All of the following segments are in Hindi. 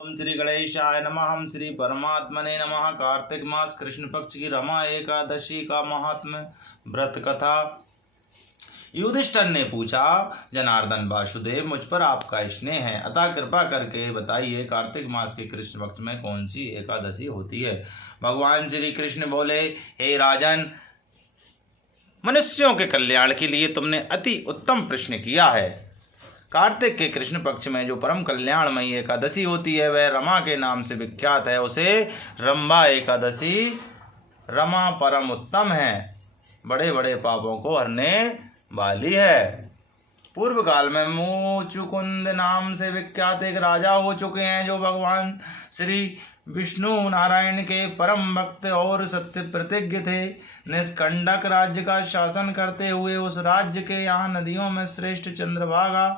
ओम श्री गणेशाय नमः। हम श्री परमात्मने नमः। कार्तिक मास कृष्ण पक्ष की रमा एकादशी का महात्म्य व्रत कथा। युधिष्ठिर ने पूछा, जनार्दन वासुदेव, मुझ पर आपका स्नेह है, अतः कृपा करके बताइए कार्तिक मास के कृष्ण पक्ष में कौन सी एकादशी होती है। भगवान श्री कृष्ण बोले, हे राजन, मनुष्यों के कल्याण के लिए तुमने अति उत्तम प्रश्न किया है। कार्तिक के कृष्ण पक्ष में जो परम कल्याणमयी एकादशी होती है वह रमा के नाम से विख्यात है। उसे रंभा एकादशी, रमा परम उत्तम है, बड़े बड़े पापों को हरने वाली है। पूर्व काल में मुचुकुंद नाम से विख्यात एक राजा हो चुके हैं जो भगवान श्री विष्णु नारायण के परम भक्त और सत्य प्रतिज्ञ थे। निष्कंटक राज्य का शासन करते हुए उस राज्य के यहाँ नदियों में श्रेष्ठ चंद्रभागा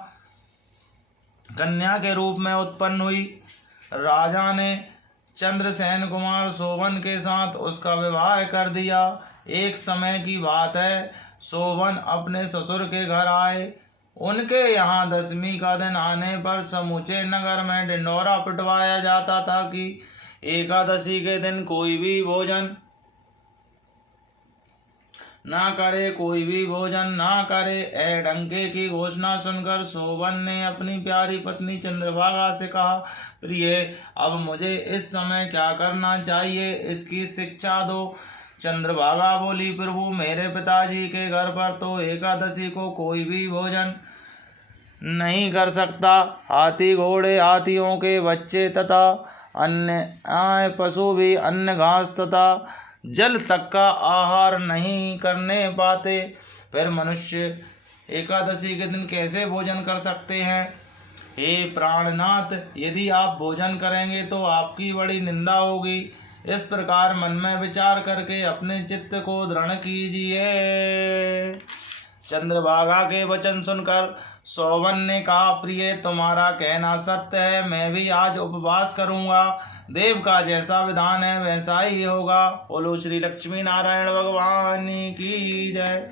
कन्या के रूप में उत्पन्न हुई। राजा ने चंद्रसेन कुमार शोभन के साथ उसका विवाह कर दिया। एक समय की बात है, शोभन अपने ससुर के घर आए। उनके यहाँ दशमी का दिन आने पर समूचे नगर में ढिंढोरा पिटवाया जाता था कि एकादशी के दिन कोई भी भोजन ना करे। ए डंके की घोषणा सुनकर शोभन ने अपनी प्यारी पत्नी चंद्रभागा से कहा, प्रिय, अब मुझे इस समय क्या करना चाहिए, इसकी शिक्षा दो। चंद्रभागा बोली, प्रभु, मेरे पिताजी के घर पर तो एकादशी को कोई भी भोजन नहीं कर सकता। हाथी, घोड़े, हाथियों के बच्चे तथा अन्य पशु भी अन्न, घास तथा जल तक का आहार नहीं करने पाते। फिर मनुष्य एकादशी के दिन कैसे भोजन कर सकते हैं। हे प्राणनाथ, यदि आप भोजन करेंगे तो आपकी बड़ी निंदा होगी। इस प्रकार मन में विचार करके अपने चित्त को दृढ़ कीजिए। चंद्रभागा के वचन सुनकर शोभन ने कहा, प्रिय, तुम्हारा कहना सत्य है, मैं भी आज उपवास करूंगा। देव का जैसा विधान है वैसा ही होगा। बोलो श्री लक्ष्मी नारायण भगवान की जय।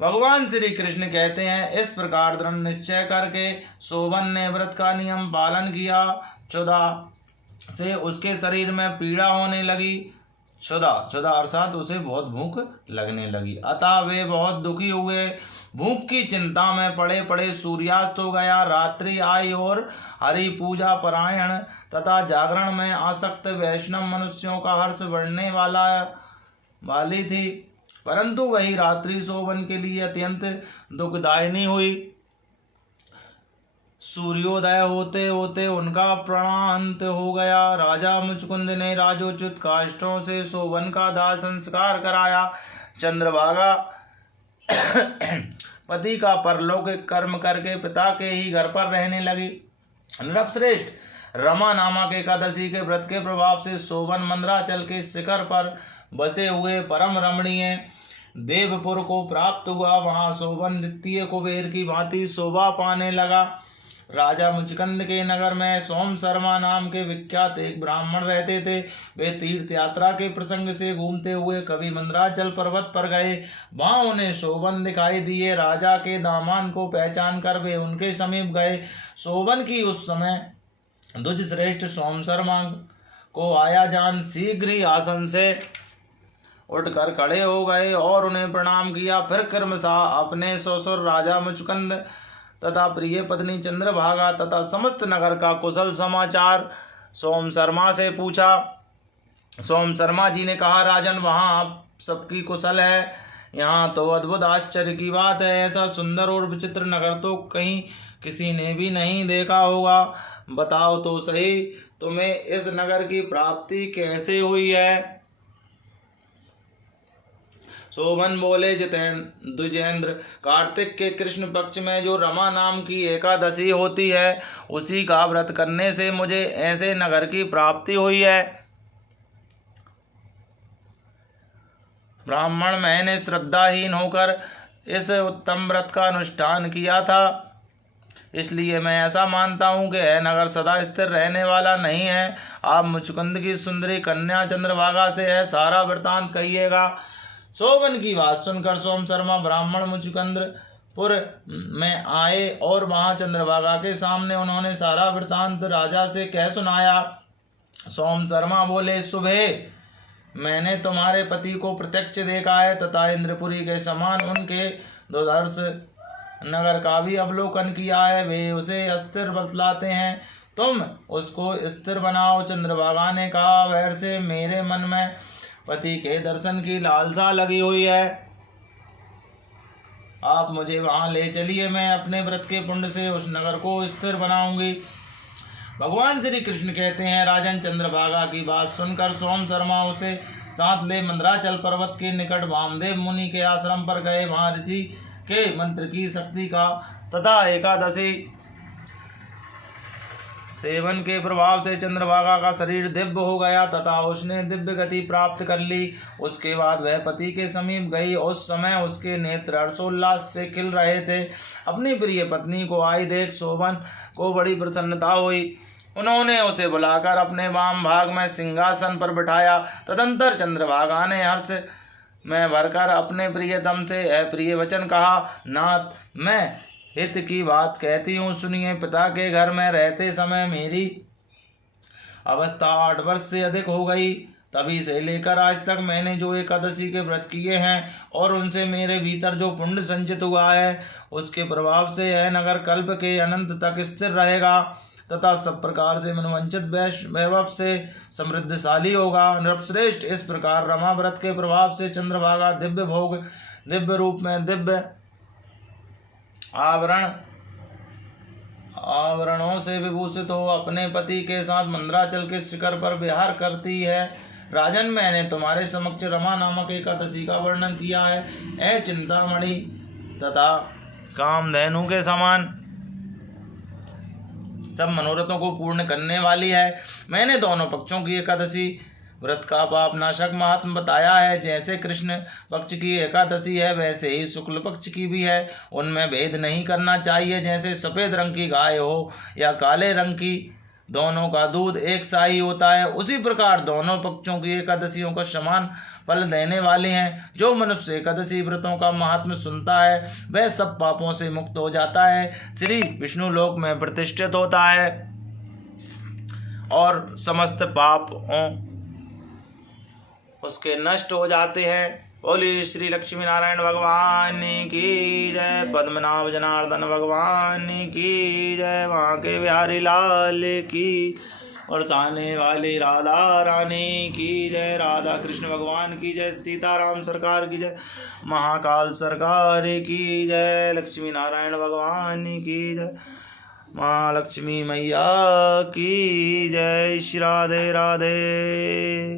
भगवान श्री कृष्ण कहते हैं, इस प्रकार दृढ़ निश्चय करके शोभन ने व्रत का नियम पालन किया। क्षुधा से उसके शरीर में पीड़ा होने लगी। क्षुधा अर्थात उसे बहुत भूख लगने लगी, अतः वे बहुत दुखी हुए। भूख की चिंता में पड़े पड़े सूर्यास्त हो गया। रात्रि आई और हरि पूजा परायण तथा जागरण में आसक्त वैष्णव मनुष्यों का हर्ष बढ़ने वाली थी, परंतु वही रात्रि शोभन के लिए अत्यंत दुखदायिनी हुई। सूर्योदय होते होते उनका प्राणांत हो गया। राजा मुचुकुंद ने राजोचित काष्ठों से शोभन का दाह संस्कार कराया। चंद्रभागा पति का परलौकिक कर्म करके पिता के ही घर पर रहने लगी। नृपश्रेष्ठ, रमा नामक एकादशी के व्रत के प्रभाव से शोभन मंदराचल के शिखर पर बसे हुए परम रमणीय देवपुर को प्राप्त हुआ। वहां शोभन द्वितीय कुबेर की भांति शोभा पाने लगा। राजा मुचुकुंद के नगर में सोम शर्मा नाम के विख्यात एक ब्राह्मण रहते थे। वे तीर्थ यात्रा के प्रसंग से घूमते हुए कभी मंदराचल पर्वत पर गए। वहां उन्हें शोभन दिखाई दिए। राजा के दामान को पहचान कर वे उनके समीप गए। शोभन की उस समय द्विज श्रेष्ठ सोम शर्मा को आया जान शीघ्र ही आसन से उठकर खड़े हो गए और उन्हें प्रणाम किया। फिर क्रमशः अपने ससुर राजा मुचुकुंद तथा प्रिय पत्नी चंद्रभागा तथा समस्त नगर का कुशल समाचार सोम शर्मा से पूछा। सोम शर्मा जी ने कहा, राजन, वहाँ आप सबकी कुशल है। यहाँ तो अद्भुत आश्चर्य की बात है, ऐसा सुंदर और विचित्र नगर तो कहीं किसी ने भी नहीं देखा होगा। बताओ तो सही, तुम्हें इस नगर की प्राप्ति कैसे हुई है। शोभन बोले, द्विजेंद्र, कार्तिक के कृष्ण पक्ष में जो रमा नाम की एकादशी होती है उसी का व्रत करने से मुझे ऐसे नगर की प्राप्ति हुई है। ब्राह्मण, मैंने श्रद्धाहीन होकर इस उत्तम व्रत का अनुष्ठान किया था, इसलिए मैं ऐसा मानता हूँ कि यह नगर सदा स्थिर रहने वाला नहीं है। आप मुचुकुंद की सुंदरी कन्या चंद्रभागा से है सारा वृतांत कहिएगा। शोभन की बात सुनकर सोम शर्मा ब्राह्मण मुचुकुंद पुर में आए और वहां चंद्रभागा के सामने उन्होंने सारा वृतांत राजा से कह सुनाया। सोम शर्मा बोले, सुबह मैंने तुम्हारे पति को प्रत्यक्ष देखा है तथा इंद्रपुरी के समान उनके दुर्धर्ष नगर का भी अवलोकन किया है। वे उसे अस्थिर बतलाते हैं, तुम उसको स्थिर बनाओ। चंद्रभागा ने कहा, वैर से मेरे मन में पति के दर्शन की लालसा लगी हुई है, आप मुझे वहां ले चलिए, मैं अपने व्रत के पुण्य से उस नगर को स्थिर बनाऊंगी। भगवान श्री कृष्ण कहते हैं, राजन चंद्रभागा की बात सुनकर सोम शर्मा उसे साथ ले मंदराचल पर्वत के निकट वामदेव मुनि के आश्रम पर गए। वहां ऋषि के मंत्र की शक्ति का तथा एकादशी सेवन के प्रभाव से चंद्रभागा का शरीर दिव्य हो गया तथा उसने दिव्य गति प्राप्त कर ली। उसके बाद वह पति के समीप गई। उस समय उसके नेत्र हर्षोल्लास से खिल रहे थे। अपनी प्रिय पत्नी को आई देख शोभन को बड़ी प्रसन्नता हुई। उन्होंने उसे बुलाकर अपने वाम भाग में सिंहासन पर बिठाया। तदंतर चंद्रभागा ने हर्ष में भरकर अपने प्रियतम से अप्रिय वचन कहा, नाथ, मैं हित की बात कहती हूँ, सुनिए। पिता के घर में रहते समय मेरी अवस्था 8 वर्ष से अधिक हो गई। तभी से लेकर आज तक मैंने जो एकादशी के व्रत किए हैं और उनसे मेरे भीतर जो पुण्य संचित हुआ है, उसके प्रभाव से यह नगर कल्प के अनंत तक स्थिर रहेगा तथा सब प्रकार से मनोवंचित वैभव से समृद्धशाली होगा। नृपश्रेष्ठ, इस प्रकार रमा व्रत के प्रभाव से चंद्रभागा दिव्य भोग, दिव्य रूप में दिव्य आवरणों से विभूषित हो अपने पति के साथ मंदराचल के शिखर पर विहार करती है। राजन, मैंने तुम्हारे समक्ष रमा नामक एकादशी का वर्णन किया है। यह चिंतामणि तथा कामधेनु के समान सब मनोरथों को पूर्ण करने वाली है। मैंने दोनों पक्षों की एकादशी व्रत का पाप नाशक महात्म बताया है। जैसे कृष्ण पक्ष की एकादशी है, वैसे ही शुक्ल पक्ष की भी है। उनमें भेद नहीं करना चाहिए। जैसे सफेद रंग की गाय हो या काले रंग की, दोनों का दूध एक सा ही होता है, उसी प्रकार दोनों पक्षों की एकादशियों को समान फल देने वाले हैं। जो मनुष्य एकादशी व्रतों का महात्म सुनता है, वह सब पापों से मुक्त हो जाता है, श्री विष्णु लोक में प्रतिष्ठित होता है और समस्त पापों उसके नष्ट हो जाते हैं। बोली श्री लक्ष्मी नारायण भगवान की जय, पद्मनाभ जनार्दन भगवान की जय, वहाँ के बिहारी लाल की, और जाने वाली राधा रानी की जय, राधा कृष्ण भगवान की जय, सीताराम सरकार की जय, महाकाल सरकार की जय, लक्ष्मी नारायण भगवान की जय, महालक्ष्मी मैया की जय। श्री राधे राधे।